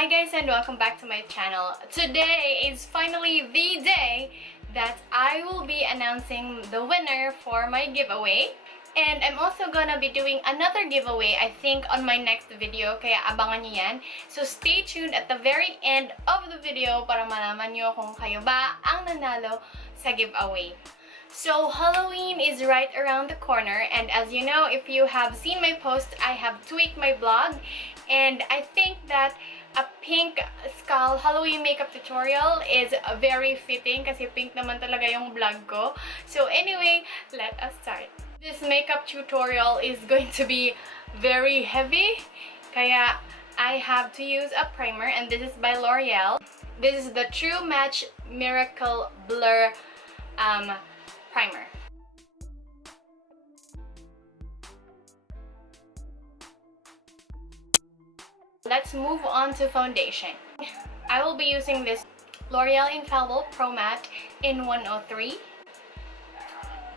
Hi guys and welcome back to my channel. Today is finally the day that I will be announcing the winner for my giveaway. And I'm also gonna be doing another giveaway, I think, on my next video. Kaya abangan nyo yan. So stay tuned at the very end of the video para malaman nyo kung kayo ba ang nanalo sa giveaway. So Halloween is right around the corner, and as you know, if you have seen my post, I have tweaked my blog, and I think that a pink skull Halloween makeup tutorial is very fitting kasi pink naman talaga yung blog ko. So anyway, let us start. This makeup tutorial is going to be very heavy, kaya I have to use a primer, and this is by L'Oreal. This is the True Match Miracle Blur primer. Let's move on to foundation. I will be using this L'Oreal Infallible Pro Matte in 103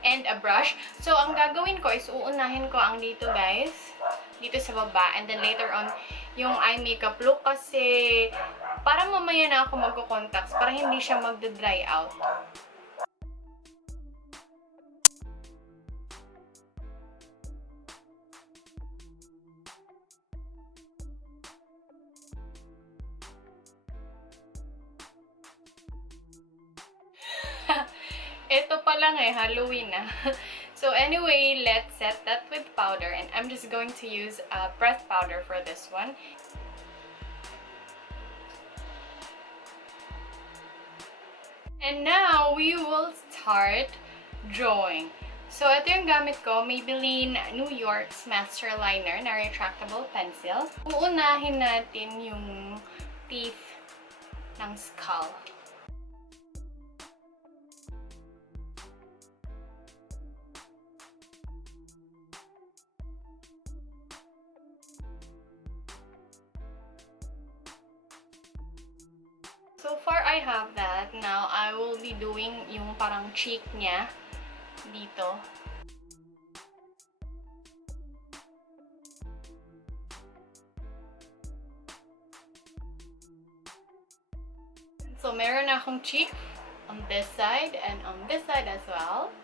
and a brush. So ang gagawin ko is uunahin ko ang dito guys, dito sa baba, and then later on yung eye makeup look kasi para mamaya na ako magko-contacts para hindi siya magda-dry out. Ito pa lang eh, Halloween na. So anyway, let's set that with powder, and I'm just going to use a pressed powder for this one. And now we will start drawing. So ito yung gamit ko, Maybelline New York's Master Liner na retractable pencil. Uunahin natin yung teeth ng skull. So far, I have that. Now, I will be doing yung parang cheek niya dito. So, meron akong cheek on this side and on this side as well.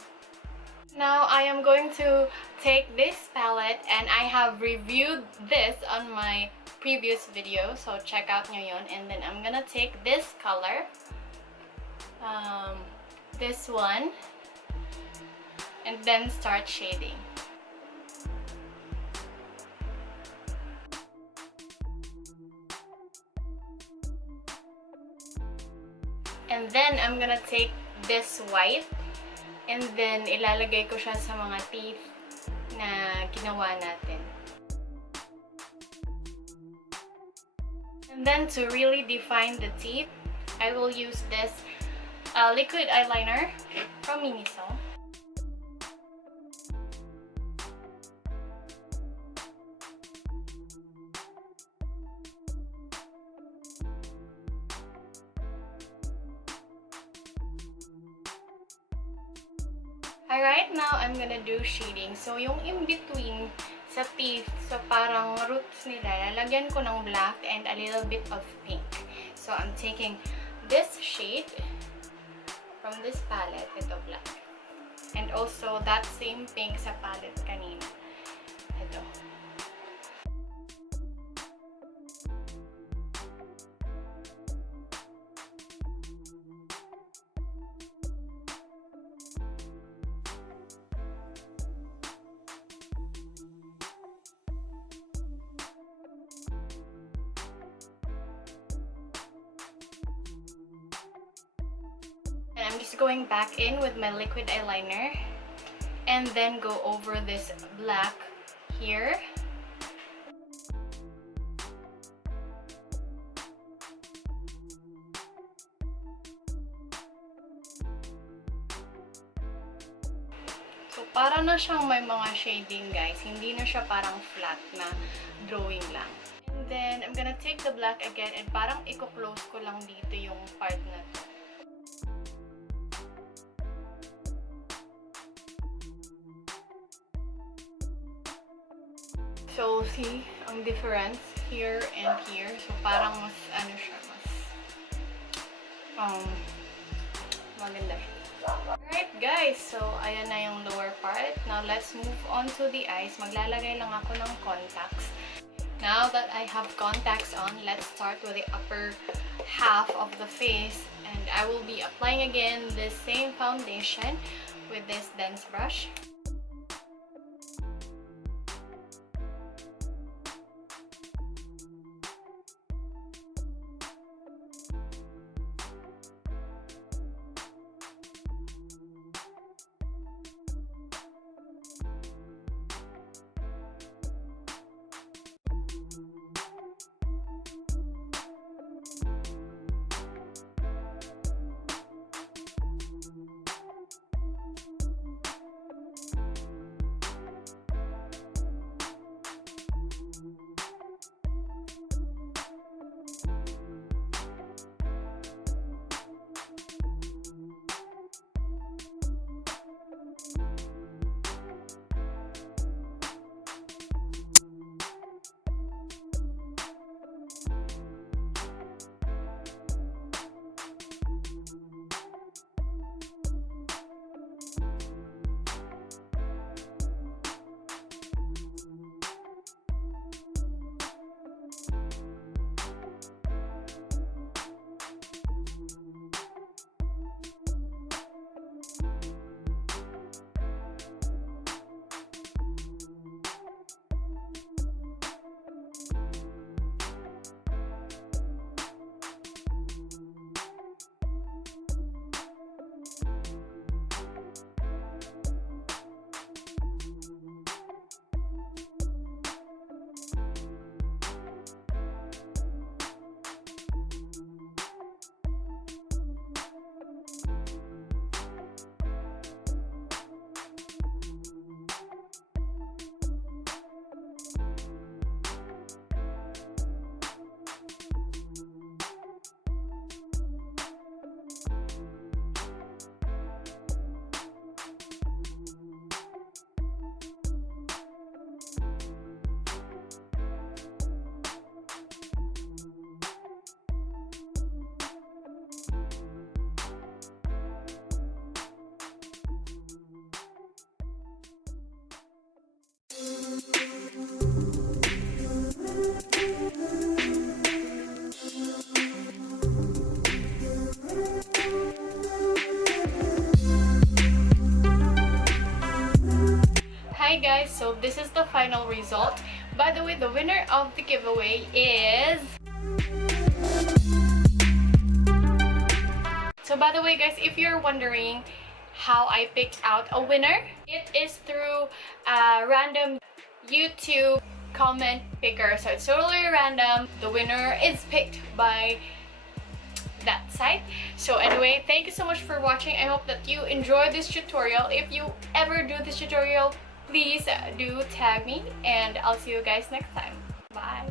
Now, I am going to take this palette, and I have reviewed this on my previous video, so check out nyo yun. And then I'm gonna take this color, this one, and then start shading. And then I'm gonna take this white, and then ilalagay ko siya sa mga teeth na ginawa natin. And then to really define the teeth, I will use this liquid eyeliner from Miniso. Alright, now I'm gonna do shading. So yung in-between sa teeth, so parang roots nila, lalagyan ko ng black and a little bit of pink. So I'm taking this shade from this palette, ito black. And also that same pink sa palette kanina. Ito. I'm just going back in with my liquid eyeliner and then go over this black here. So para na siyang may mga shading guys, hindi na siya parang flat na drawing lang. And then I'm gonna take the black again and parang i-close ko lang dito yung part na to. So, see ang difference here and here. So, parang mas, ano siya, mas, maganda siya. Alright guys, so ayan na yung lower part. Now, let's move on to the eyes. Maglalagay lang ako ng contacts. Now that I have contacts on, let's start with the upper half of the face. And I will be applying again this same foundation with this dense brush. Hi guys, so this is the final result. By the way, the winner of the giveaway is... So by the way guys, if you're wondering how I picked out a winner, it is through a random YouTube comment picker. So it's totally random. The winner is picked by that site. So anyway, thank you so much for watching. I hope that you enjoyed this tutorial. If you ever do this tutorial, please do tag me, and I'll see you guys next time. Bye.